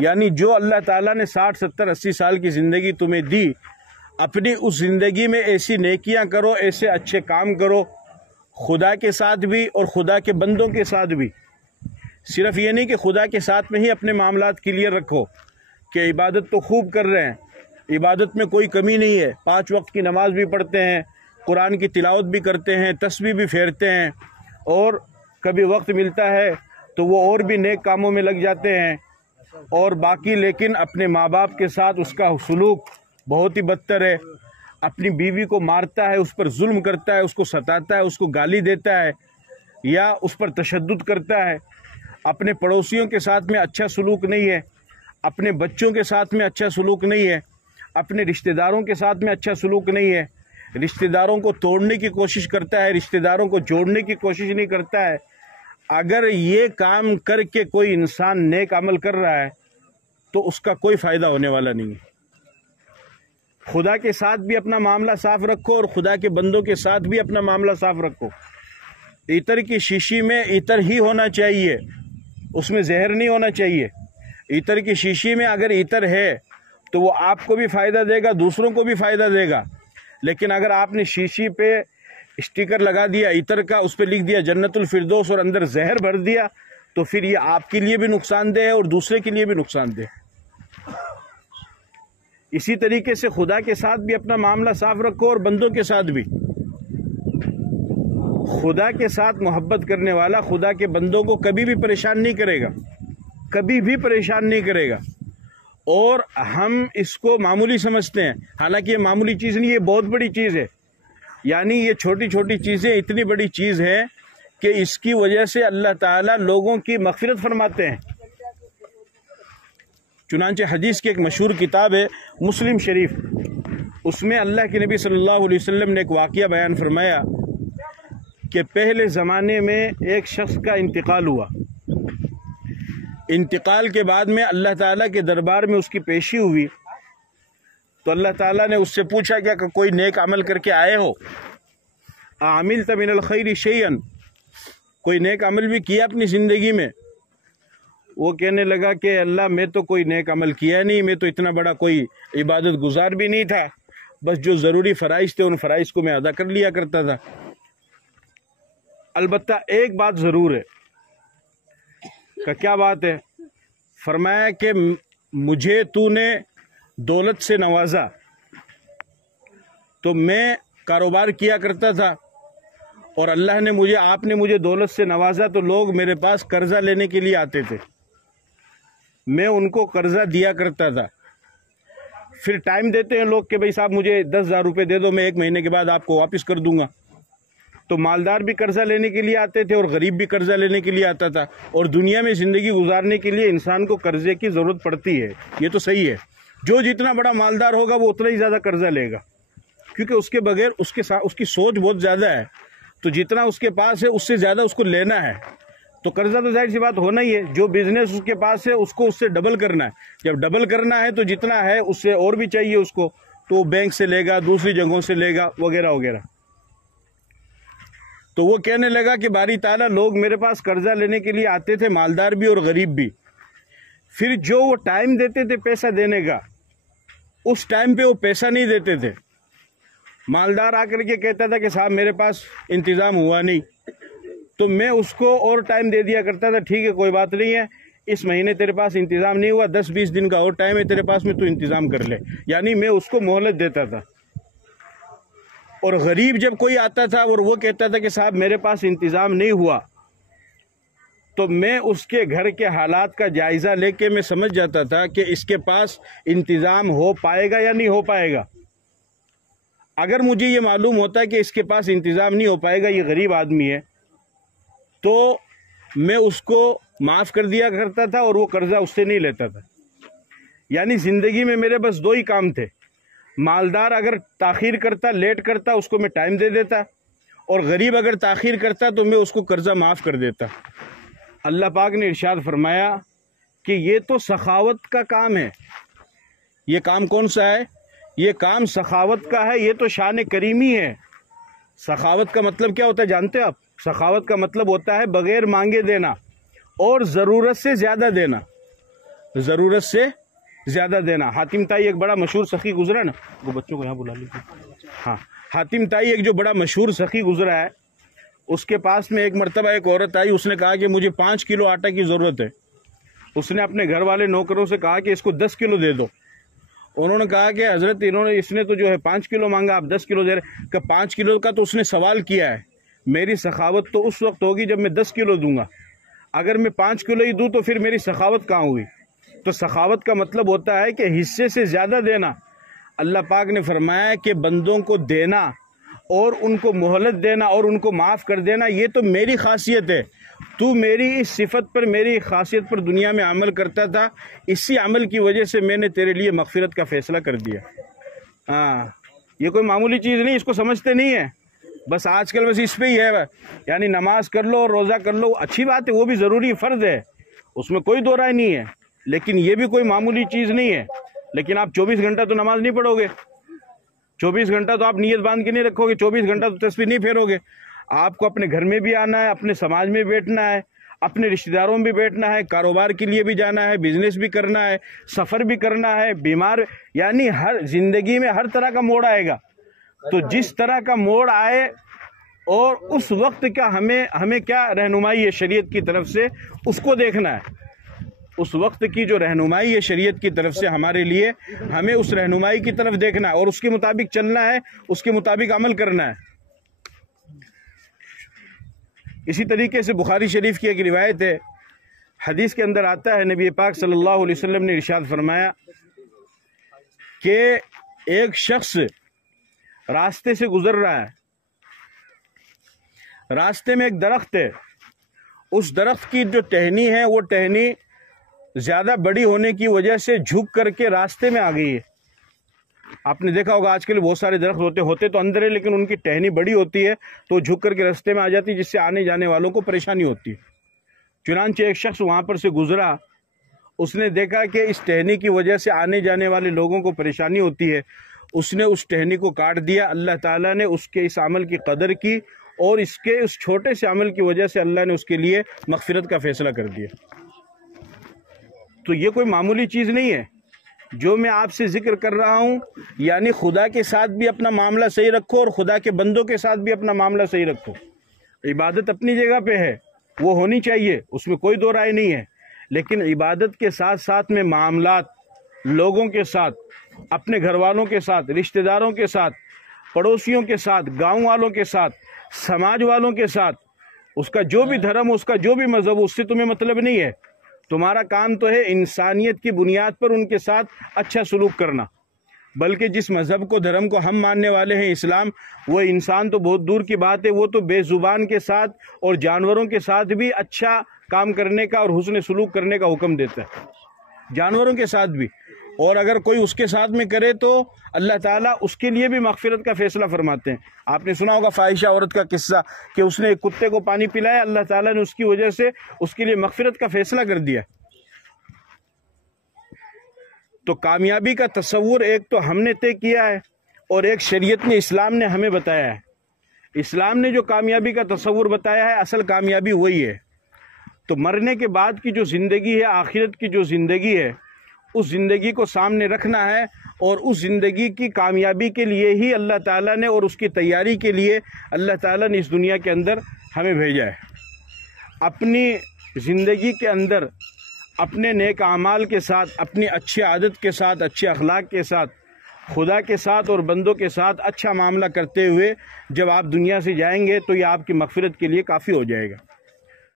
یعنی جو اللہ تعالیٰ نے 60 70 80 سال کی زندگی تمہیں دی، اپنی اس زندگی میں ایسی نیکیاں کرو، ایسے اچھے کام کرو، خدا کے ساتھ بھی اور خدا کے بندوں کے ساتھ بھی۔ صرف یہ نہیں کہ خدا کے ساتھ میں ہی اپنے معاملات کلیئر رکھو کہ عبادت تو خوب کر رہے ہیں، عبادت میں کوئی کمی نہیں ہے، 5 وقت کی نماز بھی پڑھتے ہیں، قرآن کی تلاوت بھی کرتے ہیں، تسبیح بھی پھیرتے ہیں، اور کبھی وقت ملتا ہے تو وہ اور بھی نیک کاموں میں لگ جاتے ہیں، اور باقی لیکن اپنے ماں باپ کے ساتھ اس کا سلوک بہت ہی بدتر ہے۔ اپنی بیوی کو مارتا ہے، اس پر ظلم کرتا ہے، اس کو ستاتا ہے، اس کو گالی دیتا ہے یا اس پر تشدد کرتا ہے۔ اپنے پڑوسیوں کے ساتھ میں اچھا سلوک نہیں ہے، اپنے بچوں کے ساتھ میں اچھا سلوک نہیں ہے، اپنے رشتہ داروں کے ساتھ میں اچھا سلوک نہیں ہے، رشتہ داروں کو توڑنے کی کوشش کرتا ہے، رشتہ داروں کو جوڑنے کی کوشش نہیں کرتا ہے۔ اگر یہ کام کر کے کوئی انسان نیک عمل کر رہا ہے تو اس کا کوئی فائدہ ہونے والا نہیں ہے۔ خدا کے ساتھ بھی اپنا معاملہ صاف رکھو اور خدا کے بندوں کے ساتھ بھی اپنا معاملہ صاف رکھو۔ عطر کی شیشی میں عطر ہی ہونا چاہیے، اس میں زہر نہیں ہونا چاہیے۔ عطر کی شیشی میں اگر عطر ہے تو وہ آپ کو بھی فائدہ دے گا، دوسروں کو بھی فائدہ دے گا، لیکن اگر آپ نے شیشی پہ اسٹیکر لگا دیا عطر کا، اس پہ لکھ دیا جنت الفردوس اور اندر زہر بھر دیا، تو پھر یہ آپ کے لیے بھی نقصان دہ ہے اور دوسرے کے لیے بھی نقصان دہ ہے۔ اسی طریقے سے خدا کے ساتھ بھی اپنا معاملہ صاف رکھو اور بندوں کے ساتھ بھی۔ خدا کے ساتھ محبت کرنے والا خدا کے بندوں کو کبھی بھی پریشان نہیں کرے گا، کبھی بھی پریشان نہیں کرے گا، اور ہم اس کو معمولی سمجھتے ہیں، حالانکہ یہ معمولی چیز نہیں، یہ بہت بڑی چیز ہے۔ یعنی یہ چھوٹی چھوٹی چیزیں اتنی بڑی چیز ہے کہ اس کی وجہ سے اللہ تعالیٰ لوگوں کی مغفرت فرماتے ہیں۔ چنانچہ حدیث کی ایک مشہور کتاب ہے مسلم شریف، اس میں اللہ کے نبی صلی اللہ علیہ وسلم نے ایک واقعہ بیان فرمایا کہ پہلے زمانے میں ایک شخص کا انتقال ہوا، انتقال کے بعد میں اللہ تعالیٰ کے دربار میں اس کی پیشی ہوئی، تو اللہ تعالیٰ نے اس سے پوچھا کیا کہ کوئی نیک عمل کر کے آئے ہو؟ عملت من الخیر شیئا، کوئی نیک عمل بھی کیا اپنی زندگی میں؟ وہ کہنے لگا کہ اللہ میں تو کوئی نیک عمل کیا نہیں، میں تو اتنا بڑا کوئی عبادت گزار بھی نہیں تھا، بس جو ضروری فرائض تھے ان فرائض کو میں ادا کر لیا کرتا تھا۔ البتہ ایک بات ضرور ہے، کہ کیا بات ہے؟ فرمایا کہ مجھے تو نے دولت سے نوازا، تو میں کاروبار کیا کرتا تھا، اور اللہ نے مجھے، آپ نے مجھے دولت سے نوازا تو لوگ میرے پاس قرضہ لینے کے لیے آتے تھے، میں ان کو قرضہ دیا کرتا تھا۔ پھر ٹائم دیتے ہیں لوگ کہ بھائی صاحب مجھے 10,000 روپے دے دو، میں 1 مہینے کے بعد آپ کو واپس کر دوں گا۔ تو مالدار بھی قرضہ لینے کے لیے آتے تھے اور غریب بھی قرضہ لینے کے لیے آتا تھا، اور دنیا میں زندگی گزارنے کے لیے انسان کو قرضے کی ضرورت پڑتی ہے، یہ تو صحیح ہے۔ جو جتنا بڑا مالدار ہوگا وہ اتنا ہی زیادہ قرضہ لے گا، کیونکہ اس کے بغیر اس کی سوچ بہت زیادہ ہے، تو جتنا اس کے پاس ہے اس سے زیادہ اس کو لینا ہے، تو قرضہ تو ظاہر سی بات ہونا ہی ہے۔ جو بزنس اس کے پاس ہے اس کو اس سے ڈبل کرنا ہے، جب ڈبل کرنا ہے تو جتنا ہے اس سے اور بھی چاہیے اس کو، تو وہ بینک سے لے گا، دوسری جگہوں سے لے گا، وغیرہ وغیرہ۔ تو وہ کہنے لگا کہ باری تعالیٰ لوگ میرے پاس قرضہ لینے کے لیے آتے تھے، مالدار بھی اور غریب بھی، پھر جو وہ ٹائم دیتے تھے پیسہ دینے کا، اس ٹائم پہ وہ پیسہ نہیں دیتے تھے۔ مالدار آ کر کے کہتا تھا کہ صاحب میرے پاس انتظام ہوا نہیں، تو میں اس کو اور ٹائم دے دیا کرتا تھا، ٹھیک ہے کوئی بات نہیں ہے، اس مہینے تیرے پاس انتظام نہیں ہوا، 10-20 دن کا اور ٹائم ہے تیرے پاس میں، تو انتظام کر لے، یعنی میں اس کو مہلت دیتا تھا۔ اور غریب جب کوئی آتا تھا اور وہ کہتا تھا کہ صاحب میرے پاس انتظام نہیں ہوا، تو میں اس کے گھر کے حالات کا جائزہ لے کے میں سمجھ جاتا تھا کہ اس کے پاس انتظام ہو پائے گا یا نہیں ہو پائے گا۔ اگر مجھے یہ معلوم ہوتا ہے کہ اس کے پاس انتظام نہیں ہو پائے گا، یہ غریب آدمی ہے، تو میں اس کو معاف کر دیا کرتا تھا اور وہ قرضہ اس سے نہیں لیتا تھا۔ یعنی زندگی میں میرے بس 2 ہی کام تھے، مالدار اگر تاخیر کرتا، لیٹ کرتا، اس کو میں ٹائم دے دیتا، اور غریب اگر تاخیر کرتا تو میں اس کو قرضہ معاف کر دیتا۔ اللہ پاک نے ارشاد فرمایا کہ یہ تو سخاوت کا کام ہے۔ یہ کام کون سا ہے؟ یہ کام سخاوت کا ہے، یہ تو شان کریمی ہے۔ سخاوت کا مطلب کیا ہوتا ہے جانتے ہیں آپ؟ سخاوت کا مطلب ہوتا ہے بغیر مانگے دینا اور ضرورت سے زیادہ دینا۔ ضرورت سے زیادہ دینا. حاتم طائی ایک بڑا مشہور سخی گزرا نا, وہ بچوں کو یہاں بلا لیجیے. ہاں, حاتم طائی ایک جو بڑا مشہور سخی گزرا ہے, اس کے پاس میں ایک مرتبہ ایک عورت آئی. اس نے کہا کہ مجھے 5 کلو آٹا کی ضرورت ہے. اس نے اپنے گھر والے نوکروں سے کہا کہ اس کو 10 کلو دے دو. انہوں نے کہا کہ حضرت اس نے تو جو ہے 5 کلو مانگا, آپ 10 کلو دے رہے. کہ 5 کلو کا تو اس نے سوال کیا ہے, میری سخاوت تو اس وقت ہوگی جب میں 10 کلو دوں گا. اگر میں 5 کلو ہی دوں تو پھر میری سخاوت کہاں ہوئی؟ تو سخاوت کا مطلب ہوتا ہے کہ حصے سے زیادہ دینا. اللہ پاک نے فرمایا کہ بندوں کو دینا اور ان کو مہلت دینا اور ان کو معاف کر دینا, یہ تو میری خاصیت ہے. تو میری اس صفت پر, میری خاصیت پر دنیا میں عمل کرتا تھا, اسی عمل کی وجہ سے میں نے تیرے لیے مغفرت کا فیصلہ کر دیا. ہاں, یہ کوئی معمولی چیز نہیں, اس کو سمجھتے نہیں ہے. بس آج کل بس اس پہ ہی ہے, یعنی نماز کر لو اور روزہ کر لو, اچھی بات ہے, وہ بھی ضروری فرض ہے, اس میں کوئی دو رائے نہیں ہے, لیکن یہ بھی کوئی معمولی چیز نہیں ہے. لیکن آپ 24 گھنٹہ تو نماز نہیں پڑھو گے, 24 گھنٹہ تو آپ نیت باندھ کے نہیں رکھو گے, 24 گھنٹہ تو تسبیح نہیں پھیرو گے. آپ کو اپنے گھر میں بھی آنا ہے, اپنے سماج میں بیٹھنا ہے, اپنے رشتہ داروں میں بھی بیٹھنا ہے, کاروبار کے لیے بھی جانا ہے, بزنس بھی کرنا ہے, سفر بھی کرنا ہے, بیمار, یعنی ہر زندگی میں ہر طرح کا موڑ آئے گا. تو جس طرح کا موڑ آئے اور اس وقت کا ہمیں کیا رہنمائی ہے شریعت کی طرف سے, اس کو دیکھنا ہے. اس وقت کی جو رہنمائی ہے شریعت کی طرف سے ہمارے لیے, ہمیں اس رہنمائی کی طرف دیکھنا ہے اور اس کے مطابق چلنا ہے, اس کے مطابق عمل کرنا ہے. اسی طریقے سے بخاری شریف کی ایک روایت ہے, حدیث کے اندر آتا ہے, نبی پاک صلی اللہ علیہ وسلم نے ارشاد فرمایا کہ ایک شخص راستے سے گزر رہا ہے, راستے میں ایک درخت ہے, اس درخت کی جو ٹہنی ہے وہ ٹہنی زیادہ بڑی ہونے کی وجہ سے جھک کر کے راستے میں آ گئی ہے. آپ نے دیکھا ہوگا آج کل بہت سارے درخت ہوتے تو اندر ہے, لیکن ان کی ٹہنی بڑی ہوتی ہے تو جھک کر کے راستے میں آ جاتی ہے, جس سے آنے جانے والوں کو پریشانی ہوتی ہے. چنانچہ ایک شخص وہاں پر سے گزرا, اس نے دیکھا کہ اس ٹہنی کی وجہ سے آنے جانے والے لوگوں کو پریشانی ہوتی ہے. اس نے اس ٹہنی کو کاٹ دیا. اللہ تعالیٰ نے اس کے اس عمل کی قدر کی اور اس کے اس چھوٹے سے عمل کی وجہ سے اللہ نے اس کے لیے مغفرت کا فیصلہ کر دیا. تو یہ کوئی معمولی چیز نہیں ہے جو میں آپ سے ذکر کر رہا ہوں. یعنی خدا کے ساتھ بھی اپنا معاملہ صحیح رکھو اور خدا کے بندوں کے ساتھ بھی اپنا معاملہ صحیح رکھو. عبادت اپنی جگہ پہ ہے, وہ ہونی چاہیے, اس میں کوئی دو رائے نہیں ہے, لیکن عبادت کے ساتھ ساتھ میں معاملات لوگوں کے ساتھ, اپنے گھر والوں کے ساتھ, رشتہ داروں کے ساتھ, پڑوسیوں کے ساتھ, گاؤں والوں کے ساتھ, سماج والوں کے ساتھ, اس کا جو بھی دھرم, اس کا جو بھی مذہب, اس سے تمہیں مطلب نہیں ہے. تمہارا کام تو ہے انسانیت کی بنیاد پر ان کے ساتھ اچھا سلوک کرنا. بلکہ جس مذہب کو, دھرم کو ہم ماننے والے ہیں, اسلام, وہ انسان تو بہت دور کی بات ہے, وہ تو بے زبان کے ساتھ اور جانوروں کے ساتھ بھی اچھا کام کرنے کا اور حسن سلوک کرنے کا حکم دیتا ہے, جانوروں کے ساتھ بھی. اور اگر کوئی اس کے ساتھ میں کرے تو اللہ تعالیٰ اس کے لیے بھی مغفرت کا فیصلہ فرماتے ہیں. آپ نے سنا ہوگا فاحشہ عورت کا قصہ کہ اس نے ایک کتے کو پانی پلایا, اللہ تعالیٰ نے اس کی وجہ سے اس کے لیے مغفرت کا فیصلہ کر دیا. تو کامیابی کا تصور ایک تو ہم نے طے کیا ہے اور ایک شریعت نے, اسلام نے ہمیں بتایا ہے. اسلام نے جو کامیابی کا تصور بتایا ہے, اصل کامیابی وہی ہے. تو مرنے کے بعد کی جو زندگی ہے, آخرت کی جو زندگی ہے, اس زندگی کو سامنے رکھنا ہے اور اس زندگی کی کامیابی کے لیے ہی اللہ تعالیٰ نے اور اس کی تیاری کے لیے اللہ تعالیٰ نے اس دنیا کے اندر ہمیں بھیجا ہے. اپنی زندگی کے اندر اپنے نیک اعمال کے ساتھ, اپنی اچھی عادت کے ساتھ, اچھے اخلاق کے ساتھ, خدا کے ساتھ اور بندوں کے ساتھ اچھا معاملہ کرتے ہوئے جب آپ دنیا سے جائیں گے تو یہ آپ کی مغفرت کے لیے کافی ہو جائے گا.